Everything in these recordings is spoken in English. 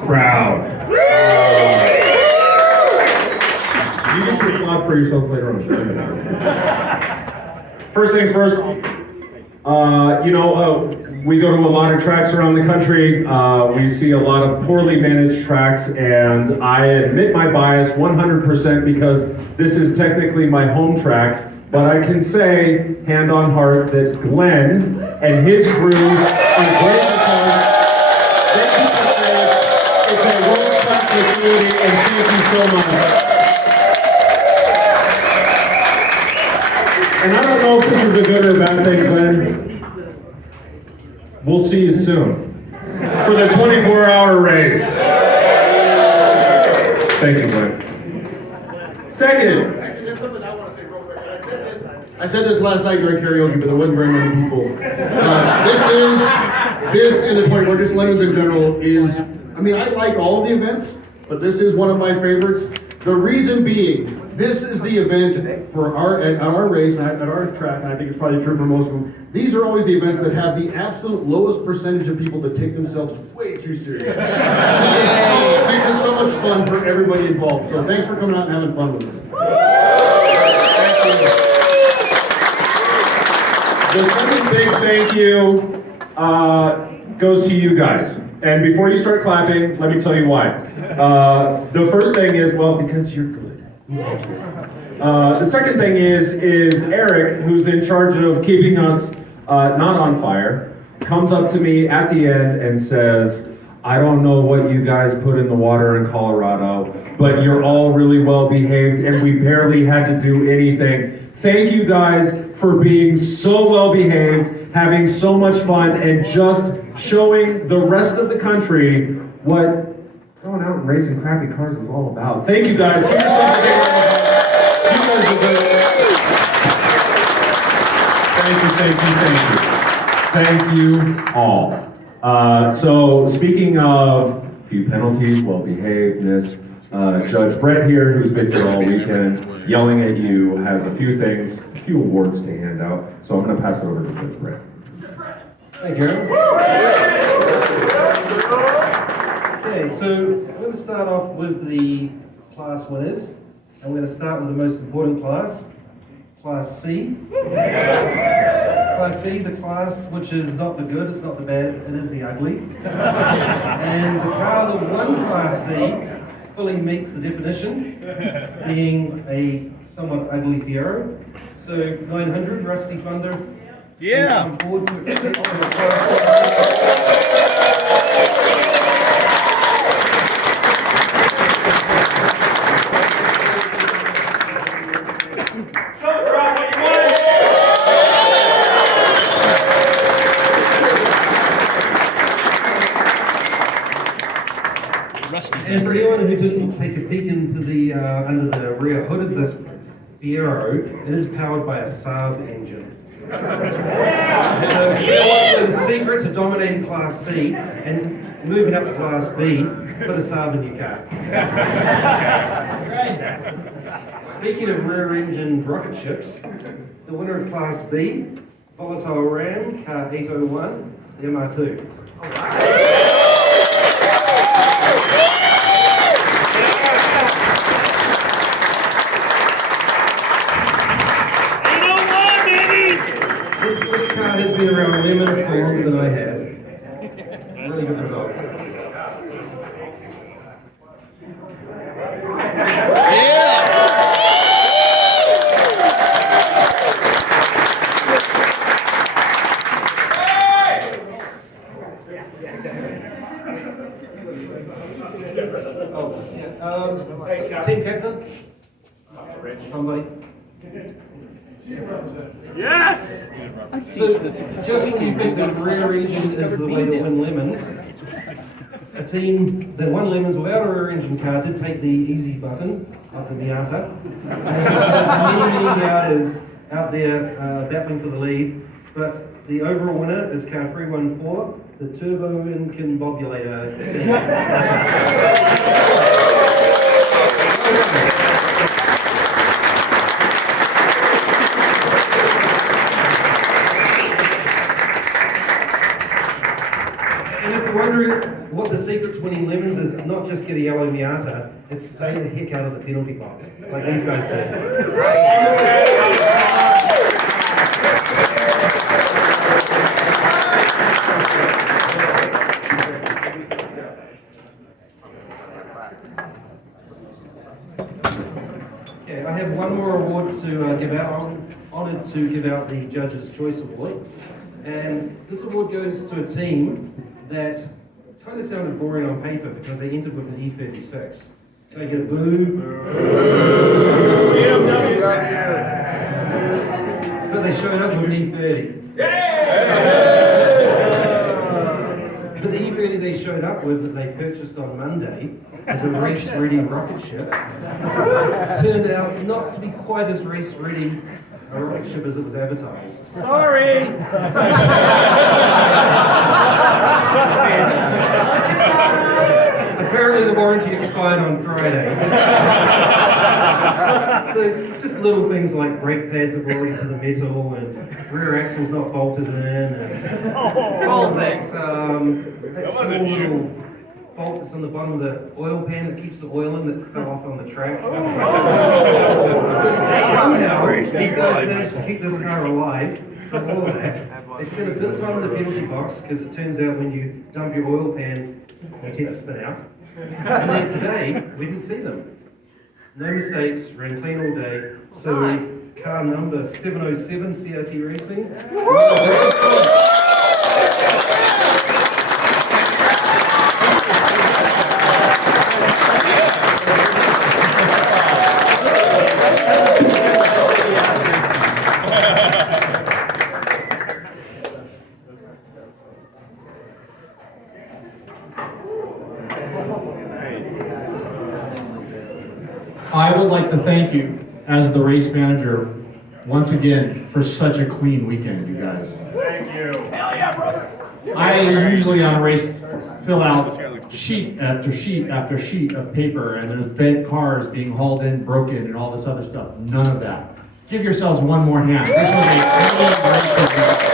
Crowd. You can applaud for yourselves later on. First things first, we go to a lot of tracks around the country. We see a lot of poorly managed tracks, and I admit my bias 100% because this is technically my home track, but I can say, hand on heart, that Glenn and his crew are gracious hearts. They keep us safe. It's a world-class facility, and thank you so much. And I don't know if this is a good or bad thing, Glenn. We'll see you soon for the 24-hour race. Thank you, Glenn. Second. Actually, there's something I want to say real quick. I said this last night during karaoke, but there wasn't very many people. This in the 24, just Lemons in general is, I mean, I like all of the events, but this is one of my favorites. The reason being, this is the event for at our race, at our track, and I think it's probably true for most of them. These are always the events that have the absolute lowest percentage of people that take themselves way too seriously. It makes it so much fun for everybody involved. So thanks for coming out and having fun with us. The second big thank you goes to you guys. And before you start clapping, let me tell you why. The first thing is, well, because you're good. Thank you. The second thing is Eric, who's in charge of keeping us not on fire, comes up to me at the end and says, I don't know what you guys put in the water in Colorado, but you're all really well behaved and we barely had to do anything. Thank you guys for being so well behaved, having so much fun, and just showing the rest of the country what going out and racing crappy cars is all about. Thank you guys. Give yourselves a big round of applause. You guys are good. Thank you all. So speaking of a few penalties, well-behavedness, Judge Brett here, who's been here all weekend, yelling at you, has a few things, a few awards to hand out. So I'm going to pass it over to Judge Brett. Thank you. Okay, so I'm going to start off with the class winners. I'm going to start with the most important class, Class C. Class C, the class which is not the good, it's not the bad, it is the ugly. And the car that won Class C fully meets the definition, being a somewhat ugly Fiero. So 900, Rusty Thunder. Yeah. On board to accept the class. And for anyone who didn't take a peek into the under the rear hood of this Fiero, it is powered by a Saab engine. So the secret to dominating Class C and moving up to Class B, put a Saab in your car. Speaking of rear-engined rocket ships, the winner of Class B, Volatile Ram, car 801, the MR2. This car has been around Lemons for longer than I have. Really good result. Team captain? Somebody? Yes! So, just when you think that rear engine is the way to win Lemons, a team that won Lemons without a rear engine car did take the easy button up the Miata. And many Miatas out there battling for the lead, but the overall winner is car 314, the Turbo Incombobulator team. And if you're wondering what the secret to winning Lemons means is it's not just get a yellow Miata, it's stay the heck out of the penalty box, like these guys did. Okay, I have one more award to give out. I'm honoured to give out the Judge's Choice Award. And this award goes to a team that kind of sounded boring on paper because they entered with an E36. Can I get a boo? But they showed up with an E30. But the E30 they showed up with that they purchased on Monday as a race-ready rocket ship turned out not to be quite as race-ready a rocket ship as it was advertised. Sorry. Apparently the warranty expired on Friday. So just little things like brake pads are already to the metal and rear axle's not bolted in and all of that. That small little bolt that's on the bottom of the oil pan that keeps the oil in that fell off on the track. So somehow these guys managed to keep this car alive from all of that. They spent a bit of time in the penalty box because it turns out when you dump your oil pan, you tend to spin out. And then today, we didn't see them. No mistakes, ran clean all day. So car number 707 CRT Racing. I would like to thank you, as the race manager, once again, for such a clean weekend, you guys. Thank you. Hell yeah, brother. I usually on a race fill out sheet after sheet after sheet of paper, and there's bent cars being hauled in, broken, and all this other stuff. None of that. Give yourselves one more hand. This was a clean race.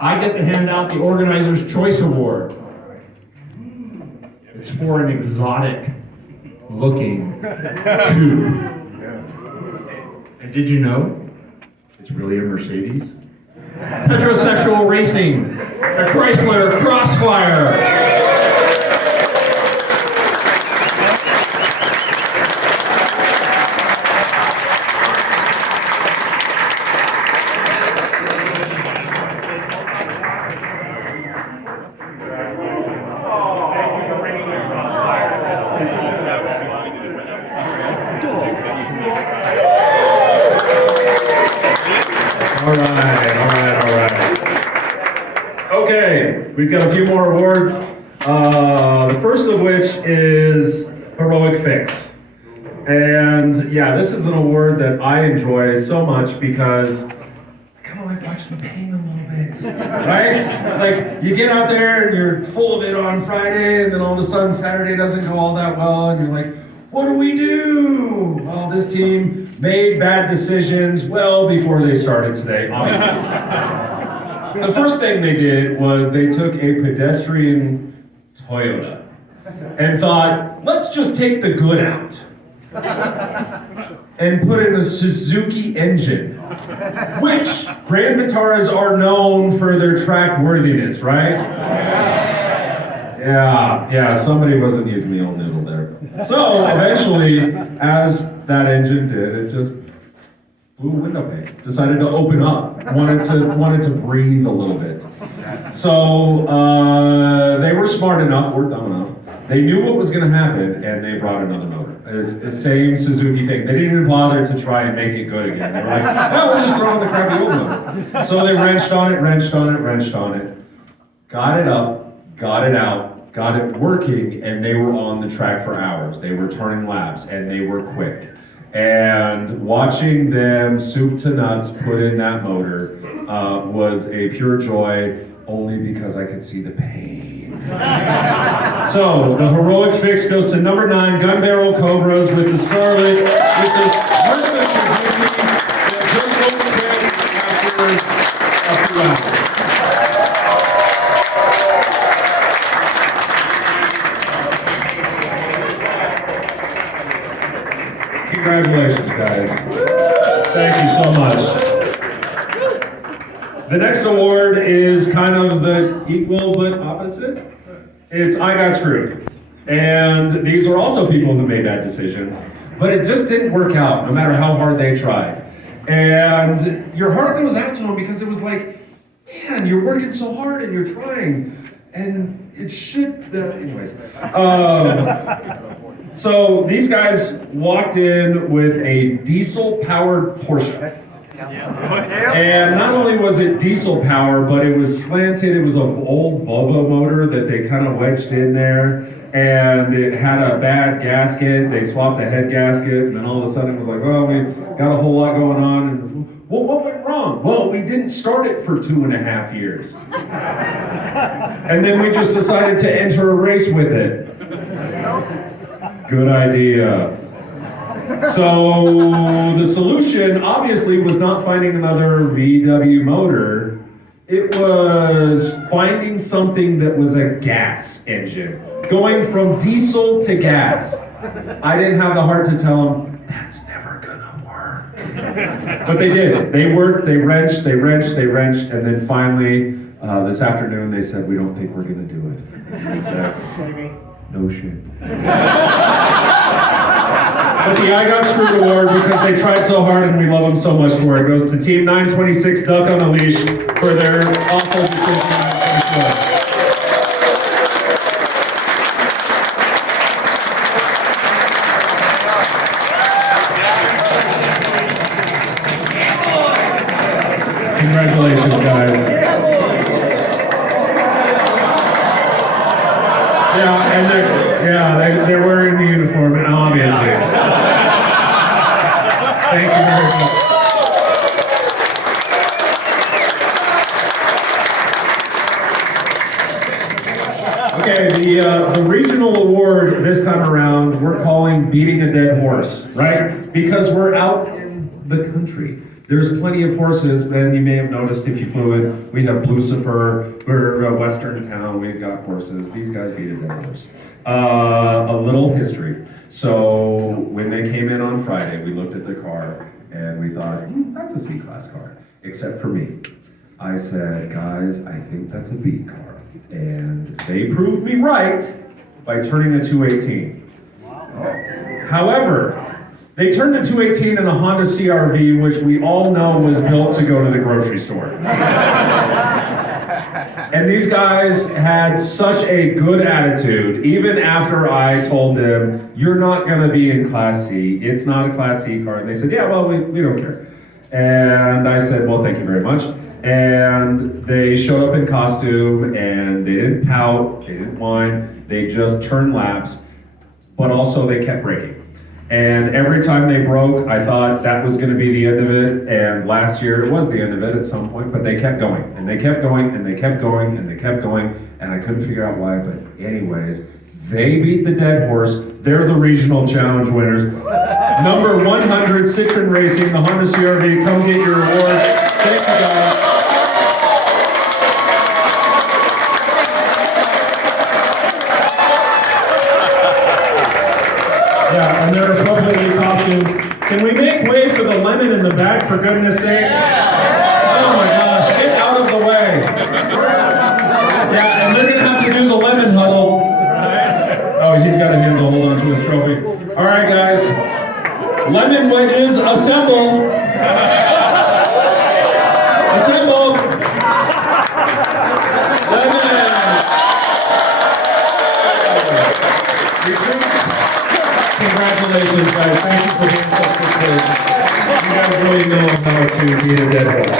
I get to hand out the Organizer's Choice Award. It's for an exotic looking coupe. And did you know it's really a Mercedes? Petrosexual Racing, a Chrysler Crossfire. All right. Okay, we've got a few more awards. The first of which is Heroic Fix. And yeah, this is an award that I enjoy so much because I kind of like watching the pain a little bit, right? Like you get out there and you're full of it on Friday and then all of a sudden Saturday doesn't go all that well and you're like, what do we do? Well, this team made bad decisions well before they started today, obviously. The first thing they did was they took a pedestrian Toyota and thought, let's just take the good out and put in a Suzuki engine, which Grand Vitaras are known for their track worthiness, right? Yeah, somebody wasn't using the old noodle there. So eventually, as that engine did, it just blew a window pane. Decided to open up, wanted to breathe a little bit. So they were smart enough, or dumb enough. They knew what was going to happen, and they brought another motor. It's the same Suzuki thing. They didn't even bother to try and make it good again. They were like, no, we'll just throw in the crappy old motor. So they wrenched on it. Got it up, got it out. Got it working, and they were on the track for hours. They were turning laps, and they were quick. And watching them soup to nuts put in that motor was a pure joy, only because I could see the pain. So the heroic fix goes to number 9, Gun Barrel Cobras with the Starlet, with this worthless Suzuki that just won't quit after round. Congratulations, guys. Thank you so much. The next award is kind of the equal but opposite. It's I Got Screwed. And these are also people who made bad decisions, but it just didn't work out no matter how hard they tried. And your heart goes out to them because it was like, man, you're working so hard and you're trying, and it should, anyways. So these guys walked in with a diesel-powered Porsche. And not only was it diesel power, but it was slanted. It was an old Volvo motor that they kind of wedged in there, and it had a bad gasket. They swapped the head gasket, and then all of a sudden it was like, well, we got a whole lot going on. And well, what went wrong? Well, we didn't start it for 2.5 years, and then we just decided to enter a race with it. Good idea. So the solution obviously was not finding another VW motor. It was finding something that was a gas engine, going from diesel to gas. I didn't have the heart to tell them, that's never gonna work. But they did. They worked, they wrenched, and then finally, this afternoon they said, we don't think we're gonna do it. I said, no shit. But the I Got Screwed award, because they tried so hard and we love them so much for it, goes to Team 926 Duck on a Leash for their awful decision. Congratulations, guys. Yeah, and they're wearing the uniform, obviously. Thank you very much. Okay, the regional award this time around, we're calling Beating a Dead Horse, right? Because we're out in the country. There's plenty of horses, and you may have noticed if you flew in, we have Lucifer, we're a western town, we've got horses. These guys beat a dead horse. A little history. So when they came in on Friday, we looked at their car, and we thought, that's a C-Class car, except for me. I said, guys, I think that's a B car. And they proved me right by turning the 218. Wow. However, they turned the 218 in a Honda CR-V, which we all know was built to go to the grocery store. And these guys had such a good attitude, even after I told them, you're not gonna be in Class C, it's not a Class C car. And they said, yeah, well, we don't care. And I said, well, thank you very much. And they showed up in costume, and they didn't pout, they didn't whine, they just turned laps, but also they kept braking. And every time they broke, I thought that was gonna be the end of it, and last year it was the end of it at some point, but they kept going, and they kept going, and they kept going, and they kept going, and I couldn't figure out why, but anyways, they beat the dead horse. They're the regional challenge winners. Number 100, Citroen Racing, the Honda CR-V, come get your award. Thank you, guys. Yeah, and they're appropriately costumed. Can we make way for the lemon in the back, for goodness sakes? Oh my gosh, get out of the way. Yeah, and they're gonna have to do the lemon huddle. Oh, he's got a handle, hold on to his trophy. All right, guys. Lemon wedges, assemble. Assemble. Lemon. Retreat. Congratulations, guys. Thank you for being such good players. You guys really know how to beat a dead horse.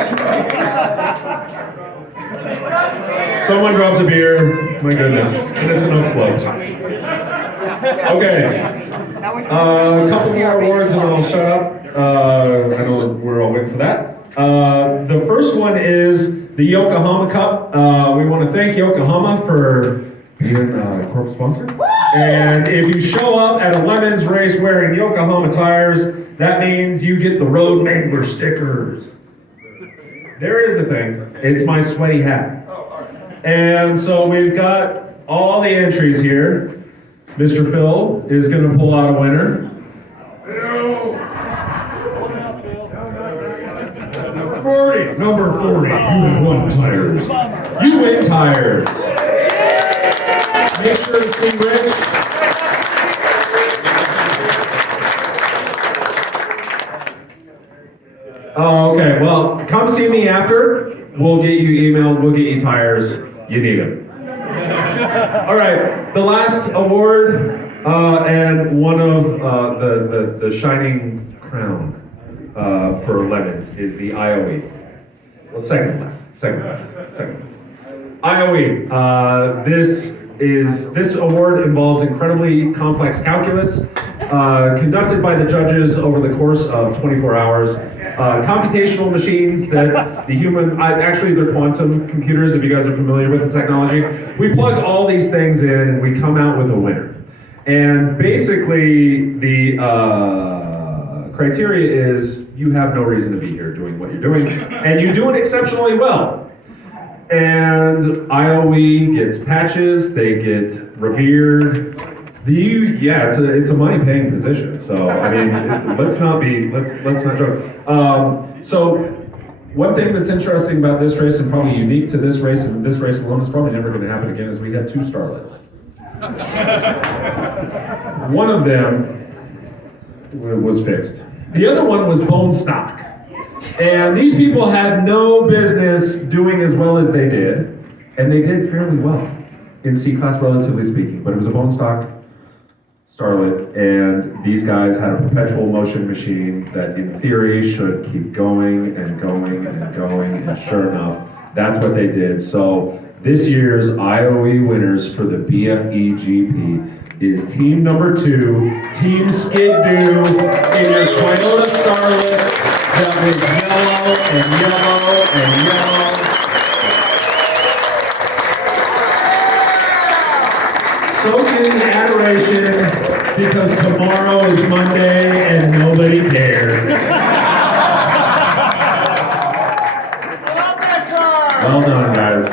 Someone dropped a beer. My goodness. And it's an oak slope. Okay. A couple more awards and I'll shut up. I know we're all waiting for that. The first one is the Yokohama Cup. We want to thank Yokohama for being a corporate sponsor. And if you show up at a Lemons race wearing Yokohama tires, that means you get the Road Mangler stickers. There is a thing. It's my sweaty hat. And so we've got all the entries here. Mr. Phil is going to pull out a winner. Number 40, you have won tires. You win tires. Make sure to see Rich. Oh, okay. Well, come see me after. We'll get you emailed. We'll get you tires. You need them. All right. The last award and one of the shining crown for lemons is the IOE. Well, second place. IOE. This award involves incredibly complex calculus, conducted by the judges over the course of 24 hours. Computational machines that the human, actually they're quantum computers if you guys are familiar with the technology. We plug all these things in and we come out with a winner. And basically the criteria is you have no reason to be here doing what you're doing, and you do it exceptionally well. And IOE gets patches, they get revered. It's a money-paying position. So I mean, let's not joke. So one thing that's interesting about this race, and probably unique to this race, and this race alone is probably never going to happen again, is we had two starlets. One of them was fixed. The other one was bone stock. And these people had no business doing as well as they did, and they did fairly well in C-class, relatively speaking, but it was a bone stock starlet, and these guys had a perpetual motion machine that in theory should keep going and going and going, and sure enough, that's what they did. So this year's IOE winners for the BFE GP is team number 2, Team Skid Doo, in your Toyota Starlet that was yellow and yellow and yellow. Soak in the adoration, because tomorrow is Monday and nobody cares. Well done, guys.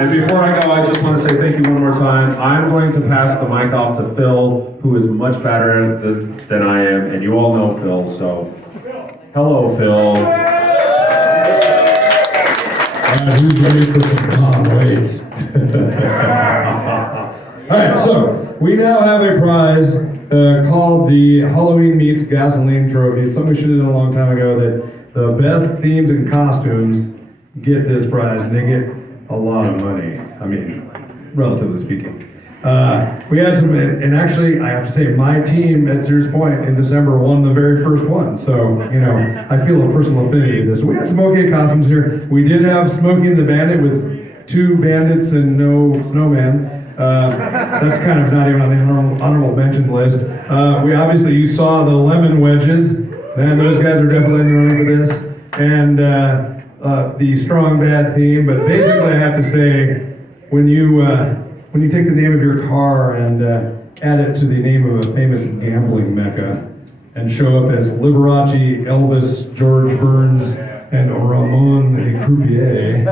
And before I go, I just want to say thank you one more time. I'm going to pass the mic off to Phil, who is much better at this than I am, and you all know Phil, so hello, Phil. Who's ready for some Tom Waits? All right, so we now have a prize called the Halloween Meets Gasoline Trophy. It's something we should have done a long time ago, that the best themes and costumes get this prize, and they get a lot of money. I mean, relatively speaking. We had some, and actually, I have to say, my team, at Drew's point, in December won the very first one. So, you know, I feel a personal affinity to this. So we had some okay costumes here. We did have Smokey and the Bandit with 2 bandits and no snowman. That's kind of not even on the honorable mention list. We obviously, you saw the lemon wedges. Man, those guys are definitely in the running for this. And the strong bad theme. But basically, I have to say, when you take the name of your car and add it to the name of a famous gambling mecca and show up as Liberace, Elvis, George Burns, and Ramon the Croupier,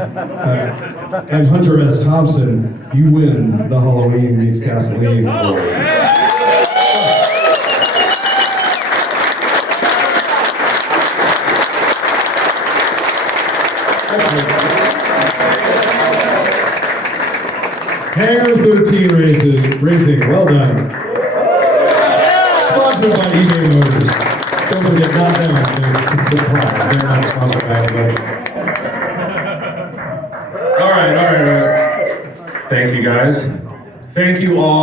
and Hunter S. Thompson, you win the Halloween Meets Gasoline Award. Hangar 13 Racing, well done. Sponsored by eBay Motors. Don't forget, not them, the prize. They're not sponsored by eBay. All right. Thank you, guys. Thank you all.